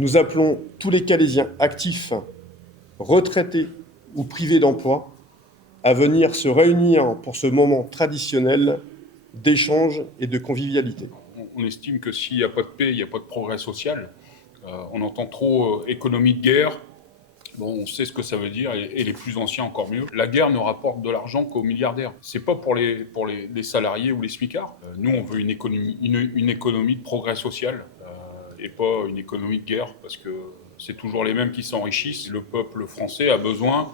Nous appelons tous les Calaisiens actifs, retraités ou privés d'emploi à venir se réunir pour ce moment traditionnel d'échange et de convivialité. On estime que s'il n'y a pas de paix, il n'y a pas de progrès social. On entend trop économie de guerre. Bon, on sait ce que ça veut dire, et les plus anciens encore mieux. La guerre ne rapporte de l'argent qu'aux milliardaires. C'est pas pour les salariés ou les smicards. Nous, on veut une économie de progrès social, et pas une économie de guerre, parce que c'est toujours les mêmes qui s'enrichissent. Le peuple français a besoin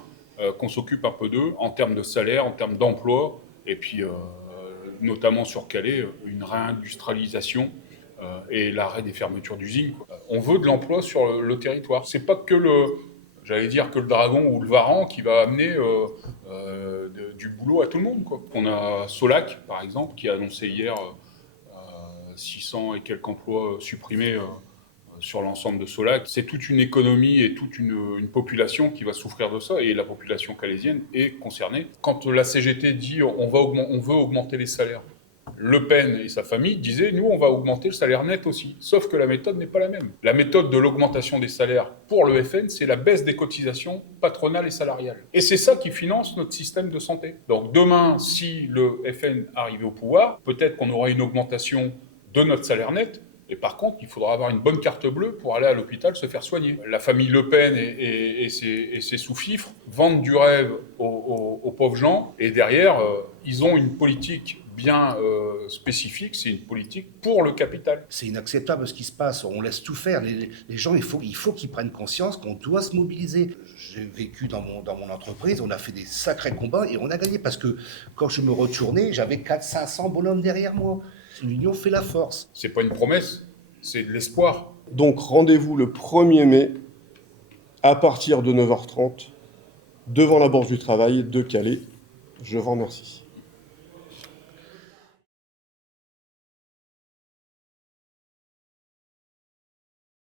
qu'on s'occupe un peu d'eux, en termes de salaire, en termes d'emploi, et puis notamment sur Calais, une réindustrialisation et l'arrêt des fermetures d'usines. On veut de l'emploi sur le territoire. C'est pas que que le Dragon ou le Varan qui va amener du boulot à tout le monde, quoi. On a Solac, par exemple, qui a annoncé hier 600 et quelques emplois supprimés sur l'ensemble de Solac. C'est toute une économie et toute une population qui va souffrir de ça, et la population calaisienne est concernée. Quand la CGT dit on veut augmenter les salaires, Le Pen et sa famille disaient nous on va augmenter le salaire net aussi. Sauf que la méthode n'est pas la même. La méthode de l'augmentation des salaires pour le FN, c'est la baisse des cotisations patronales et salariales. Et c'est ça qui finance notre système de santé. Donc demain, si le FN arrivait au pouvoir, peut-être qu'on aura une augmentation de notre salaire net. Et par contre, il faudra avoir une bonne carte bleue pour aller à l'hôpital se faire soigner. La famille Le Pen et ses sous-fifres vendent du rêve aux pauvres gens, et derrière, ils ont une politique bien spécifique, c'est une politique pour le capital. C'est inacceptable ce qui se passe, on laisse tout faire. Les gens, il faut qu'ils prennent conscience qu'on doit se mobiliser. J'ai vécu dans mon entreprise, on a fait des sacrés combats et on a gagné, parce que quand je me retournais, j'avais 400-500 bonhommes derrière moi. L'union fait la force. C'est pas une promesse, c'est de l'espoir. Donc rendez-vous le 1er mai à partir de 9h30 devant la Bourse du Travail de Calais. Je vous remercie.